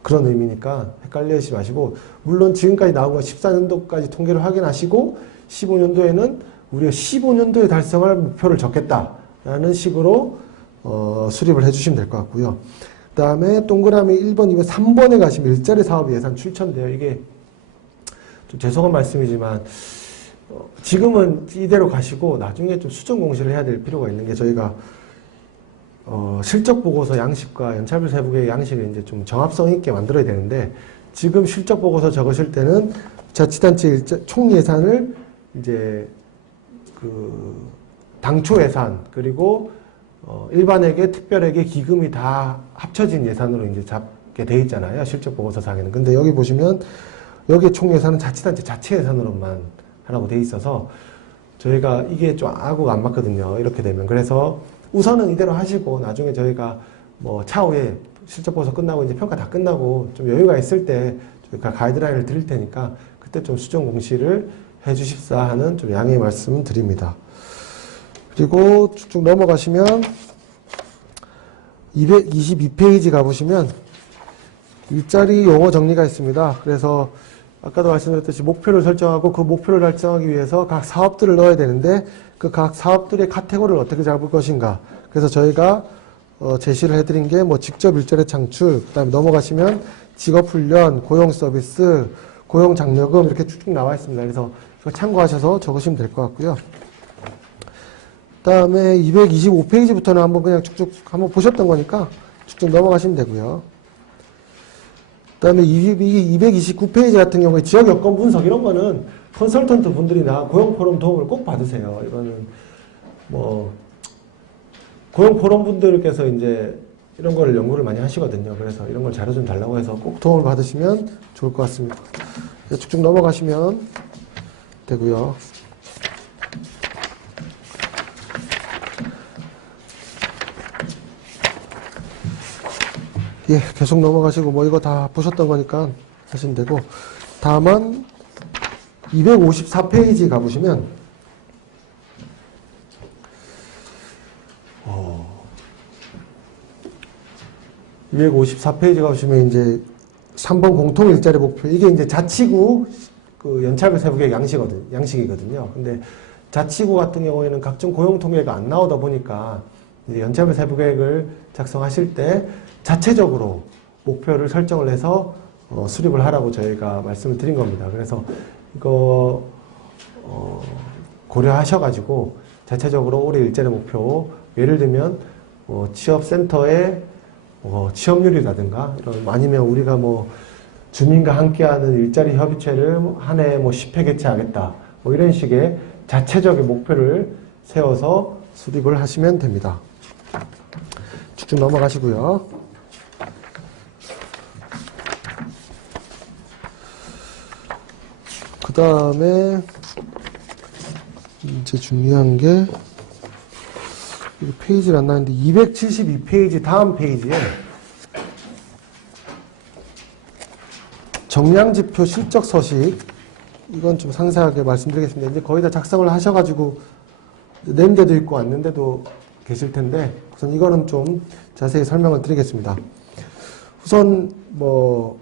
그런 의미니까 헷갈리지 마시고 물론 지금까지 나온 거 14년도까지 통계를 확인하시고 15년도에는 우리가 15년도에 달성할 목표를 적겠다라는 식으로 수립을 해주시면 될 것 같고요. 그 다음에 동그라미 1번, 2번, 3번에 가시면 일자리 사업 예산 출처인데요. 이게 좀 죄송한 말씀이지만 지금은 이대로 가시고 나중에 좀 수정 공시를 해야 될 필요가 있는 게 저희가 실적 보고서 양식과 연차별 세부계 양식을 이제 좀 정합성 있게 만들어야 되는데 지금 실적 보고서 적으실 때는 자치단체 총 예산을 이제 그 당초 예산 그리고 일반회계, 특별회계, 기금이 다 합쳐진 예산으로 이제 잡게 돼 있잖아요. 실적 보고서상에는. 근데 여기 보시면 여기 총 예산은 자치단체 자체 예산으로만 하라고 돼 있어서 저희가 이게 좀 아구가 안 맞거든요. 이렇게 되면. 그래서 우선은 이대로 하시고 나중에 저희가 뭐 차후에 실적 보고서 끝나고 이제 평가 다 끝나고 좀 여유가 있을 때 저희가 가이드라인을 드릴 테니까 그때 좀 수정 공시를 해 주십사 하는 좀 양해의 말씀 드립니다. 그리고 쭉쭉 넘어가시면 222페이지 가보시면 일자리 용어 정리가 있습니다. 그래서 아까도 말씀드렸듯이 목표를 설정하고 그 목표를 달성하기 위해서 각 사업들을 넣어야 되는데 그 각 사업들의 카테고리를 어떻게 잡을 것인가. 그래서 저희가 제시를 해드린 게 뭐 직접 일자리 창출, 그 다음에 넘어가시면 직업훈련, 고용서비스, 고용장려금 이렇게 쭉쭉 나와 있습니다. 그래서 이거 참고하셔서 적으시면 될 것 같고요. 그 다음에 225페이지부터는 한번 그냥 쭉쭉 한번 보셨던 거니까 쭉쭉 넘어가시면 되고요. 그 다음에 229페이지 같은 경우에 지역 여건 분석 이런 거는 컨설턴트 분들이나 고용포럼 도움을 꼭 받으세요. 이거는 뭐 고용포럼 분들께서 이제 이런 거를 연구를 많이 하시거든요. 그래서 이런 걸 자료 좀 달라고 해서 꼭 도움을 받으시면 좋을 것 같습니다. 쭉쭉 넘어가시면 되고요. 예, 계속 넘어가시고 뭐 이거 다 보셨던 거니까 하시면 되고 다만 254페이지 가보시면 254페이지 가보시면 이제 3번 공통 일자리 목표 이게 이제 자치구 그 연차별 세부계 양식이거든요. 근데 자치구 같은 경우에는 각종 고용 통계가 안 나오다 보니까 이제 연차별 세부계획을 작성하실 때 자체적으로 목표를 설정을 해서 수립을 하라고 저희가 말씀을 드린 겁니다. 그래서 이거 고려하셔가지고 자체적으로 올해 일자리 목표 예를 들면 취업센터의 취업률이라든가 이런 아니면 우리가 뭐 주민과 함께하는 일자리 협의체를 한 해에 뭐 10회 개최하겠다 뭐 이런 식의 자체적인 목표를 세워서 수립을 하시면 됩니다. 쭉쭉 넘어가시고요. 그 다음에 이제 중요한 게 페이지를 안 나는데 272페이지 다음 페이지에 정량지표 실적 서식, 이건 좀 상세하게 말씀드리겠습니다. 이제 거의 다 작성을 하셔가지고 낸 데도 있고 안 낸 데도 계실 텐데 우선 이거는 좀 자세히 설명을 드리겠습니다. 우선 뭐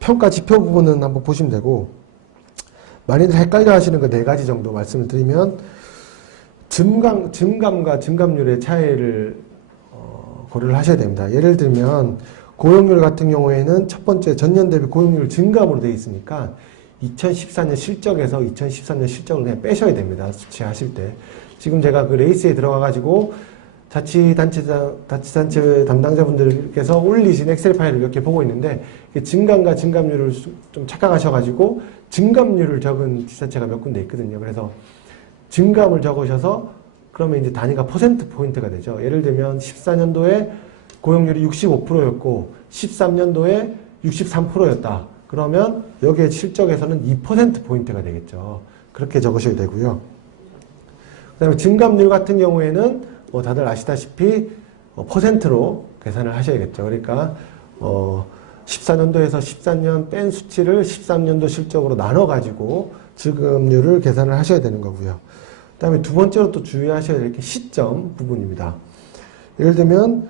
평가 지표 부분은 한번 보시면 되고, 많이들 헷갈려 하시는 거 4가지 정도 말씀을 드리면, 증감과 증감률의 차이를 고려를 하셔야 됩니다. 예를 들면 고용률 같은 경우에는 첫 번째 전년 대비 고용률 증감으로 되어 있으니까 2014년 실적에서 2013년 실적을 그냥 빼셔야 됩니다. 수치하실 때. 지금 제가 그 레이스에 들어가가지고 자치단체 담당자분들께서 올리신 엑셀 파일을 몇 개 보고 있는데, 증감과 증감률을 좀 착각하셔가지고 증감률을 적은 지자체가 몇 군데 있거든요. 그래서 증감을 적으셔서 그러면 이제 단위가 퍼센트포인트가 되죠. 예를 들면 14년도에 고용률이 65%였고 13년도에 63%였다. 그러면 여기에 실적에서는 2%포인트가 되겠죠. 그렇게 적으셔야 되고요. 그 다음에 증감률 같은 경우에는 다들 아시다시피 퍼센트로 계산을 하셔야겠죠. 그러니까 14년도에서 14년 뺀 수치를 13년도 실적으로 나눠가지고 증감률을 계산을 하셔야 되는 거고요. 그 다음에 두 번째로 또 주의하셔야 될 게 시점 부분입니다. 예를 들면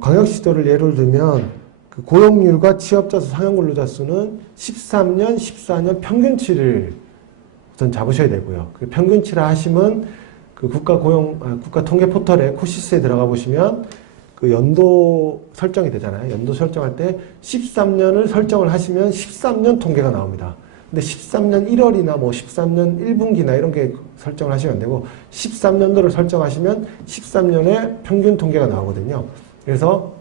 광역시도를 예를 들면 그 고용률과 취업자 수, 상용근로자 수는 13년, 14년 평균치를 우선 잡으셔야 되고요. 그 평균치라 하시면 그 국가통계 포털에 코시스에 들어가 보시면 그 연도 설정이 되잖아요. 연도 설정할 때 13년을 설정을 하시면 13년 통계가 나옵니다. 근데 13년 1월이나 뭐 13년 1분기나 이런 게 설정을 하시면 안 되고 13년도를 설정하시면 13년의 평균 통계가 나오거든요. 그래서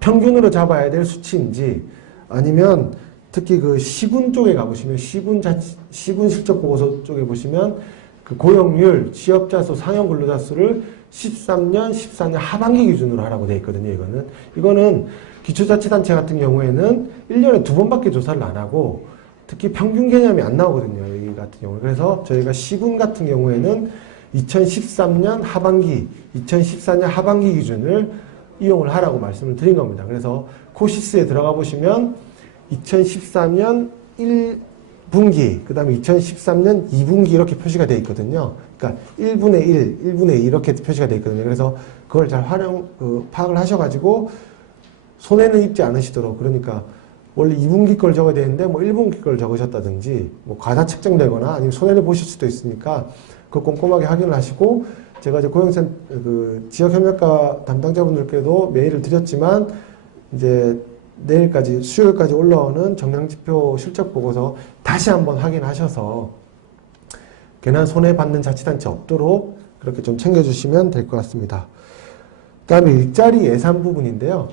평균으로 잡아야 될 수치인지, 아니면 특히 그 시군 쪽에 가보시면 시군 실적 보고서 쪽에 보시면 그 고용률, 취업자 수, 상용 근로자 수를 13년, 14년 하반기 기준으로 하라고 되어 있거든요. 이거는 기초자치단체 같은 경우에는 1년에 2번밖에 조사를 안 하고, 특히 평균 개념이 안 나오거든요. 여기 같은 경우에. 그래서 저희가 시군 같은 경우에는 2013년 하반기, 2014년 하반기 기준을 이용을 하라고 말씀을 드린 겁니다. 그래서 코시스에 들어가 보시면 2014년 1분기, 그 다음에 2013년 2분기 이렇게 표시가 되어 있거든요. 그러니까 1분의 1, 1분의 2 이렇게 표시가 되어 있거든요. 그래서 그걸 잘 파악을 하셔가지고 손해는 입지 않으시도록, 그러니까 원래 2분기 걸 적어야 되는데 뭐 1분기 걸 적으셨다든지 뭐 과다 측정되거나 아니면 손해를 보실 수도 있으니까 그거 꼼꼼하게 확인을 하시고, 제가 이제 지역협력과 담당자분들께도 메일을 드렸지만 이제 내일까지 수요일까지 올라오는 정량지표 실적 보고서 다시 한번 확인하셔서 괜한 손해받는 자치단체 없도록 그렇게 좀 챙겨주시면 될 것 같습니다. 그 다음에 일자리 예산 부분인데요.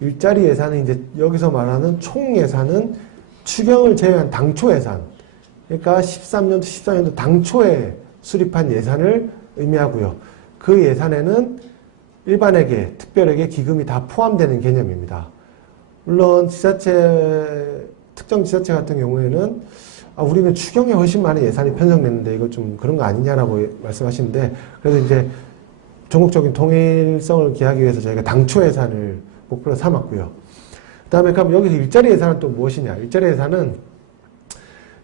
일자리 예산은 이제 여기서 말하는 총 예산은 추경을 제외한 당초 예산, 그러니까 13년도, 14년도 당초에 수립한 예산을 의미하고요. 그 예산에는 일반회계, 특별회계, 기금이 다 포함되는 개념입니다. 물론 특정 지자체 같은 경우에는 우리는 추경에 훨씬 많은 예산이 편성됐는데 이거 좀 그런 거 아니냐라고 말씀하시는데, 그래서 이제 전국적인 통일성을 기하기 위해서 저희가 당초 예산을 목표로 삼았고요. 그 다음에 그럼 여기서 일자리 예산은 또 무엇이냐? 일자리 예산은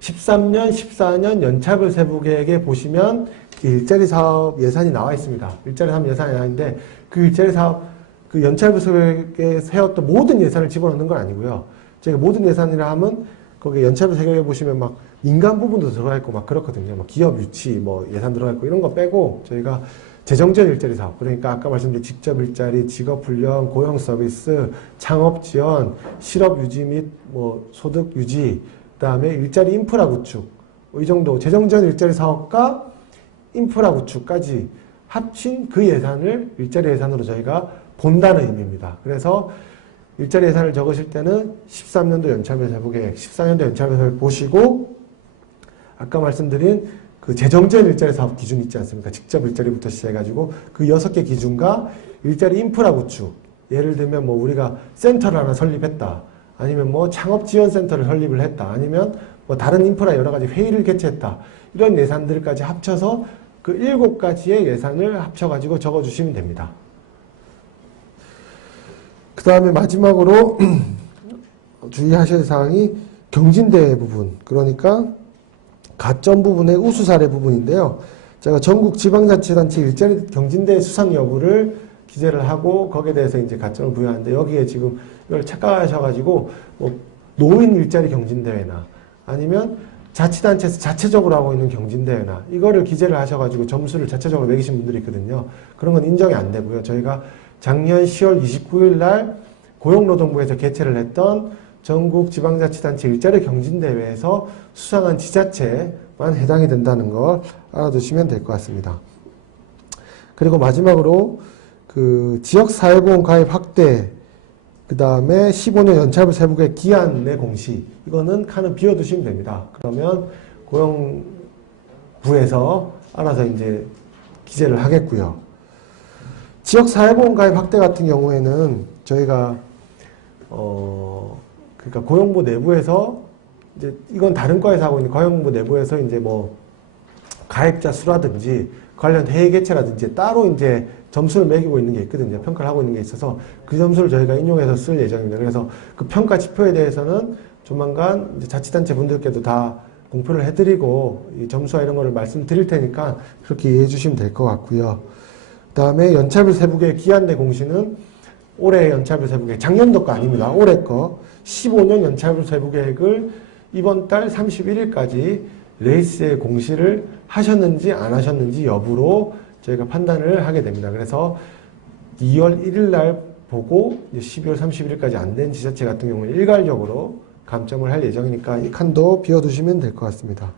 13년, 14년 연차별 세부계획에 보시면 일자리 사업 예산이 나와 있습니다. 일자리 사업 예산이 나왔는데 그 일자리 사업 그 연차별 세부계획에 세웠던 모든 예산을 집어넣는 건 아니고요. 저희가 모든 예산이라 하면 거기 연차별 세부계획에 보시면 막 인간 부분도 들어가 있고 막 그렇거든요. 막 기업 유치 뭐 예산 들어가 있고 이런 거 빼고 저희가 재정지원 일자리 사업, 그러니까 아까 말씀드린 직접 일자리, 직업 훈련, 고용 서비스, 창업 지원, 실업 유지 및 뭐 소득 유지, 그다음에 일자리 인프라 구축, 이 정도 재정지원 일자리 사업과 인프라 구축까지 합친 그 예산을 일자리 예산으로 저희가 본다는 의미입니다. 그래서 일자리 예산을 적으실 때는 13년도 연차별 세부계획, 14년도 연차별 세부계획 보시고 아까 말씀드린 그 재정지연 일자리 사업 기준 있지 않습니까? 직접 일자리부터 시작해가지고 그 6개 기준과 일자리 인프라 구축. 예를 들면 뭐 우리가 센터를 하나 설립했다. 아니면 뭐 창업지원센터를 설립을 했다. 아니면 뭐 다른 인프라 여러 가지 회의를 개최했다. 이런 예산들까지 합쳐서 그 7가지의 예산을 합쳐가지고 적어주시면 됩니다. 그 다음에 마지막으로 주의하실 사항이 경진대 부분, 그러니까 가점 부분의 우수 사례 부분인데요. 제가 전국 지방자치단체 일자리 경진대 수상 여부를 기재를 하고 거기에 대해서 이제 가점을 부여하는데 여기에 지금 이걸 착각하셔가지고 뭐 노인 일자리 경진대회나 아니면 자치단체에서 자체적으로 하고 있는 경진대회나 이거를 기재를 하셔가지고 점수를 자체적으로 매기신 분들이 있거든요. 그런 건 인정이 안 되고요. 저희가 작년 10월 29일 날 고용노동부에서 개최를 했던 전국 지방자치단체 일자리 경진대회에서 수상한 지자체만 해당이 된다는 걸 알아두시면 될 것 같습니다. 그리고 마지막으로 그 지역사회보험 가입 확대, 그 다음에 15년 연차별 세부의 기한 내 공시, 이거는 칸을 비워두시면 됩니다. 그러면 고용부에서 알아서 이제 기재를 하겠고요. 지역사회보험 가입 확대 같은 경우에는 저희가 그러니까 고용부 내부에서 이제 이건 다른 과에서 하고 있는 고용부 내부에서 이제 뭐 가입자 수라든지 관련 회의 개최라든지 따로 이제 점수를 매기고 있는 게 있거든요. 평가를 하고 있는 게 있어서 그 점수를 저희가 인용해서 쓸 예정입니다. 그래서 그 평가 지표에 대해서는 조만간 이제 자치단체 분들께도 다 공표를 해드리고 이 점수와 이런 거를 말씀드릴 테니까 그렇게 이해해 주시면 될 것 같고요. 그 다음에 연차별 세부계 기한 내 공시는 올해 연차별 세부계획, 작년도 거 아닙니다. 올해 거 15년 연차별 세부계획을 이번 달 31일까지 레이스에 공시를 하셨는지 안 하셨는지 여부로 저희가 판단을 하게 됩니다. 그래서 2월 1일 날 보고 12월 31일까지 안 된 지자체 같은 경우는 일괄적으로 감점을 할 예정이니까 이 칸도 비워두시면 될 것 같습니다.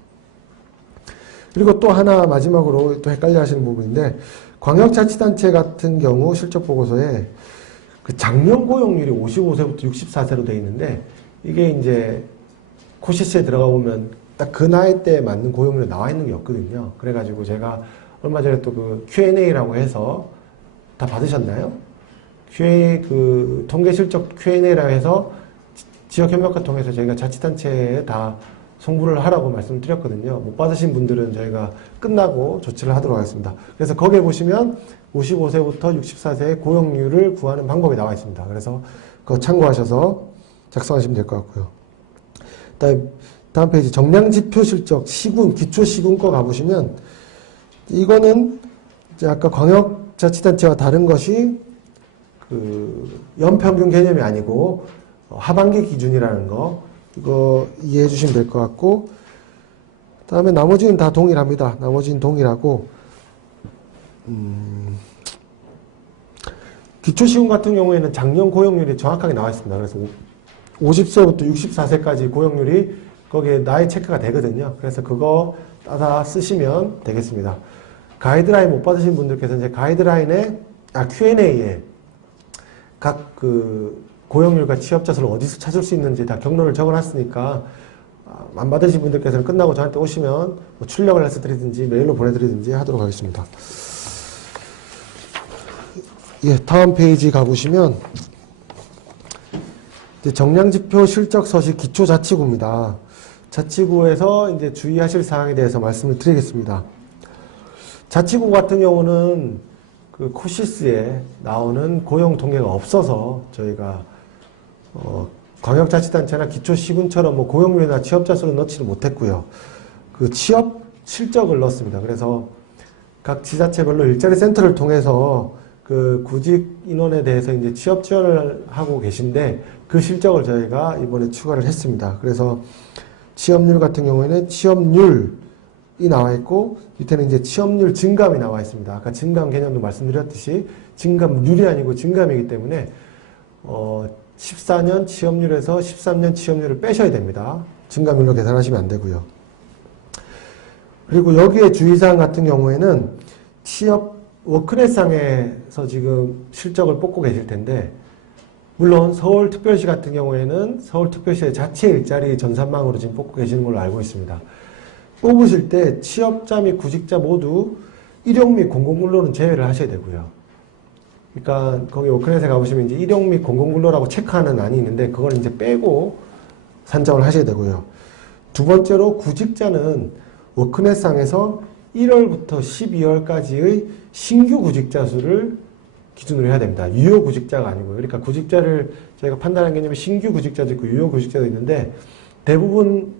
그리고 또 하나 마지막으로 또 헷갈려 하시는 부분인데 광역자치단체 같은 경우 실적보고서에 그 작년 고용률이 55세부터 64세로 되어 있는데 이게 이제 코시스에 들어가 보면 딱 그 나이대에 맞는 고용률이 나와 있는 게 없거든요. 그래가지고 제가 얼마 전에 또 그 Q&A라고 해서 다 받으셨나요? 그 통계 실적 Q&A라고 해서 지역 협력과 통해서 저희가 자치단체에 다 송부를 하라고 말씀드렸거든요. 못 받으신 분들은 저희가 끝나고 조치를 하도록 하겠습니다. 그래서 거기에 보시면 55세부터 64세의 고용률을 구하는 방법이 나와 있습니다. 그래서 그거 참고하셔서 작성하시면 될 것 같고요. 다음 페이지 정량지표 실적 시군, 기초시군 거 가보시면 이거는 이제 아까 광역자치단체와 다른 것이 그 연평균 개념이 아니고 하반기 기준이라는 거 이거 이해해 주시면 될 것 같고 다음에 나머지는 다 동일합니다. 나머지는 동일하고 기초시군 같은 경우에는 작년 고용률이 정확하게 나와 있습니다. 그래서 50세부터 64세까지 고용률이 거기에 나이 체크가 되거든요. 그래서 그거 따다 쓰시면 되겠습니다. 가이드라인 못 받으신 분들께서 이제 가이드라인에 Q&A에 각 그 고용률과 취업자 수를 어디서 찾을 수 있는지 다 경로를 적어놨으니까 안 받으신 분들께서는 끝나고 저한테 오시면 뭐 출력을 해서 드리든지 메일로 보내드리든지 하도록 하겠습니다. 예, 다음 페이지 가보시면 이제 정량지표 실적 서식 기초자치구입니다. 자치구에서 이제 주의하실 사항에 대해서 말씀을 드리겠습니다. 자치구 같은 경우는 그 코시스에 나오는 고용 통계가 없어서 저희가 광역자치단체나 기초시군처럼 뭐 고용률이나 취업자 수를 넣지를 못했고요. 그 취업 실적을 넣었습니다. 그래서 각 지자체별로 일자리 센터를 통해서 그 구직 인원에 대해서 이제 취업 지원을 하고 계신데 그 실적을 저희가 이번에 추가를 했습니다. 그래서 취업률 같은 경우에는 취업률이 나와 있고 밑에는 이제 취업률 증감이 나와 있습니다. 아까 증감 개념도 말씀드렸듯이 증감률이 아니고 증감이기 때문에 14년 취업률에서 13년 취업률을 빼셔야 됩니다. 증감률로 계산하시면 안 되고요. 그리고 여기에 주의사항 같은 경우에는 취업 워크넷상에서 지금 실적을 뽑고 계실 텐데 물론 서울특별시 같은 경우에는 서울특별시의 자체 일자리 전산망으로 지금 뽑고 계시는 걸로 알고 있습니다. 뽑으실 때 취업자 및 구직자 모두 일용 및 공공근로는 제외를 하셔야 되고요. 그러니까 거기 워크넷에 가보시면 이제 일용 및 공공근로라고 체크하는 안이 있는데 그걸 이제 빼고 산정을 하셔야 되고요. 두 번째로 구직자는 워크넷상에서 1월부터 12월까지의 신규 구직자 수를 기준으로 해야 됩니다. 유효 구직자가 아니고요. 그러니까 구직자를 저희가 판단하는 개념이 신규 구직자도 있고 유효 구직자도 있는데 대부분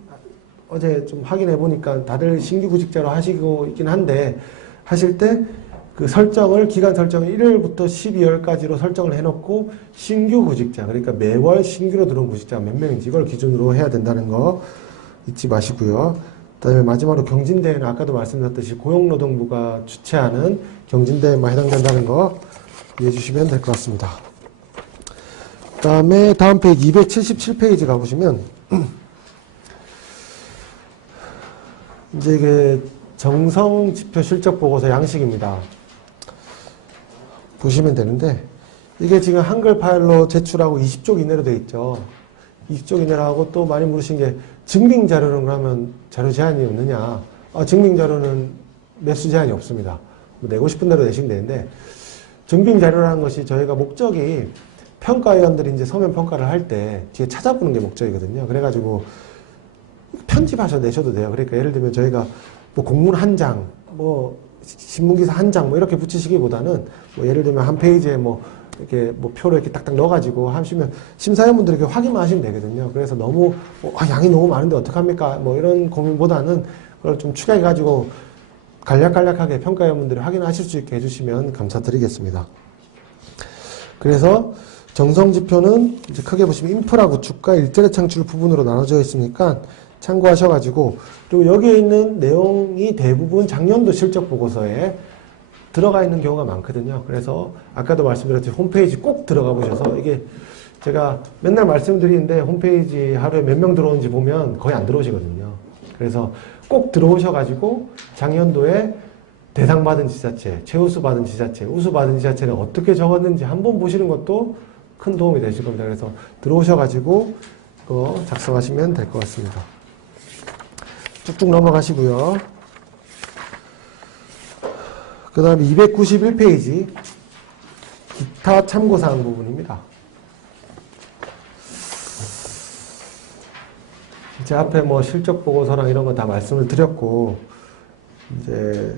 어제 좀 확인해 보니까 다들 신규 구직자로 하시고 있긴 한데 하실 때 그 설정을 기간 설정을 1월부터 12월까지로 설정을 해놓고 신규 구직자 그러니까 매월 신규로 들어온 구직자가 몇 명인지 이걸 기준으로 해야 된다는 거 잊지 마시고요. 그다음에 마지막으로 경진대회는 아까도 말씀드렸듯이 고용노동부가 주최하는 경진대회만 해당된다는 거 이해해 주시면 될 것 같습니다. 그다음에 다음 페이지 277페이지 가보시면 이제 이게 정성지표 실적보고서 양식입니다. 보시면 되는데 이게 지금 한글 파일로 제출하고 20쪽 이내로 되어 있죠. 20쪽 이내로 하고 또 많이 물으신 게 증빙자료는 그러면 자료 제한이 없느냐. 증빙자료는 매수 제한이 없습니다. 뭐 내고 싶은 대로 내시면 되는데 증빙자료라는 것이 저희가 목적이 평가위원들이 이제 서면 평가를 할 때 뒤에 찾아보는 게 목적이거든요. 그래가지고 편집하셔서 내셔도 돼요. 그러니까 예를 들면 저희가 뭐 공문 한 장, 뭐 신문기사 한 장, 뭐 이렇게 붙이시기보다는 뭐 예를 들면 한 페이지에 뭐 이렇게 뭐 표를 이렇게 딱딱 넣어가지고 하시면 심사위원분들이 이렇게 확인만 하시면 되거든요. 그래서 너무 양이 너무 많은데 어떡합니까? 뭐 이런 고민보다는 그걸 좀 추가해가지고 간략간략하게 평가위원분들이 확인하실 수 있게 해주시면 감사드리겠습니다. 그래서 정성지표는 이제 크게 보시면 인프라 구축과 일자리 창출 부분으로 나눠져 있으니까 참고하셔가지고 그리고 여기에 있는 내용이 대부분 작년도 실적 보고서에 들어가 있는 경우가 많거든요. 그래서 아까도 말씀드렸듯이 홈페이지 꼭 들어가 보셔서 이게 제가 맨날 말씀드리는데 홈페이지 하루에 몇 명 들어오는지 보면 거의 안 들어오시거든요. 그래서 꼭 들어오셔가지고 작년도에 대상 받은 지자체, 최우수 받은 지자체, 우수 받은 지자체는 어떻게 적었는지 한번 보시는 것도 큰 도움이 되실 겁니다. 그래서 들어오셔가지고 그거 작성하시면 될 것 같습니다. 쭉쭉 넘어가시고요. 그 다음에 291페이지 기타 참고사항 부분입니다. 이제 앞에 뭐 실적 보고서랑 이런 거 다 말씀을 드렸고 이제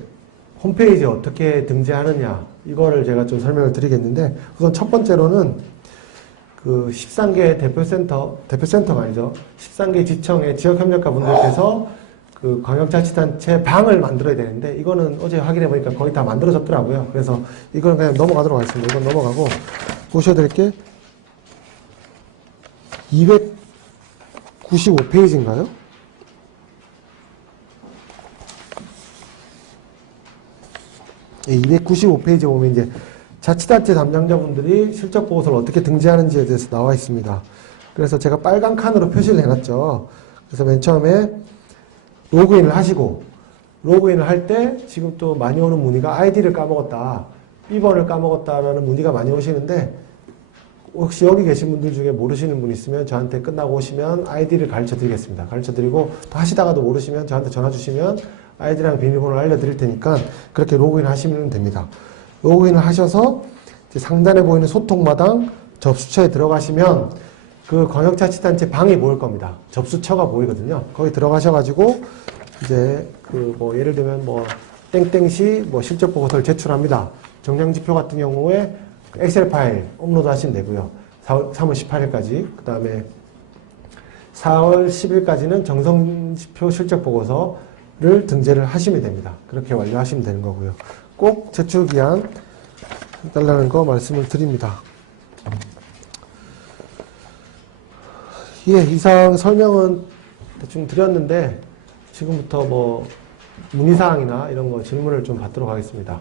홈페이지에 어떻게 등재하느냐 이거를 제가 좀 설명을 드리겠는데 우선 첫 번째로는 그 13개 대표센터가 아니죠. 13개 지청의 지역협력가 분들께서 그 광역자치단체 방을 만들어야 되는데 이거는 어제 확인해 보니까 거의 다 만들어졌더라고요. 그래서 이건 그냥 넘어가도록 하겠습니다. 이건 넘어가고 보셔야 될 게 295페이지인가요? 네, 295페이지 보면 이제 자치단체 담당자분들이 실적 보고서를 어떻게 등재하는지에 대해서 나와 있습니다. 그래서 제가 빨간 칸으로 표시를 해놨죠. 그래서 맨 처음에 로그인을 하시고 로그인을 할 때 지금 또 많이 오는 문의가 아이디를 까먹었다, B번을 까먹었다라는 문의가 많이 오시는데 혹시 여기 계신 분들 중에 모르시는 분 있으면 저한테 끝나고 오시면 아이디를 가르쳐 드리겠습니다. 가르쳐 드리고 또 하시다가도 모르시면 저한테 전화 주시면 아이디랑 비밀번호를 알려드릴 테니까 그렇게 로그인 하시면 됩니다. 로그인을 하셔서 이제 상단에 보이는 소통마당 접수처에 들어가시면 그 광역자치단체 방이 보일 겁니다. 접수처가 보이거든요. 거기 들어가셔가지고 이제 그 뭐 예를 들면 뭐 땡땡시 뭐 실적 보고서를 제출합니다. 정량지표 같은 경우에 엑셀 파일 업로드 하시면 되고요. 3월 18일까지 그 다음에 4월 10일까지는 정성지표 실적 보고서를 등재를 하시면 됩니다. 그렇게 완료하시면 되는 거고요. 꼭 제출기한 해달라는 거 말씀을 드립니다. 예, 이상 설명은 대충 드렸는데 지금부터 뭐 문의사항이나 이런 거 질문을 좀 받도록 하겠습니다.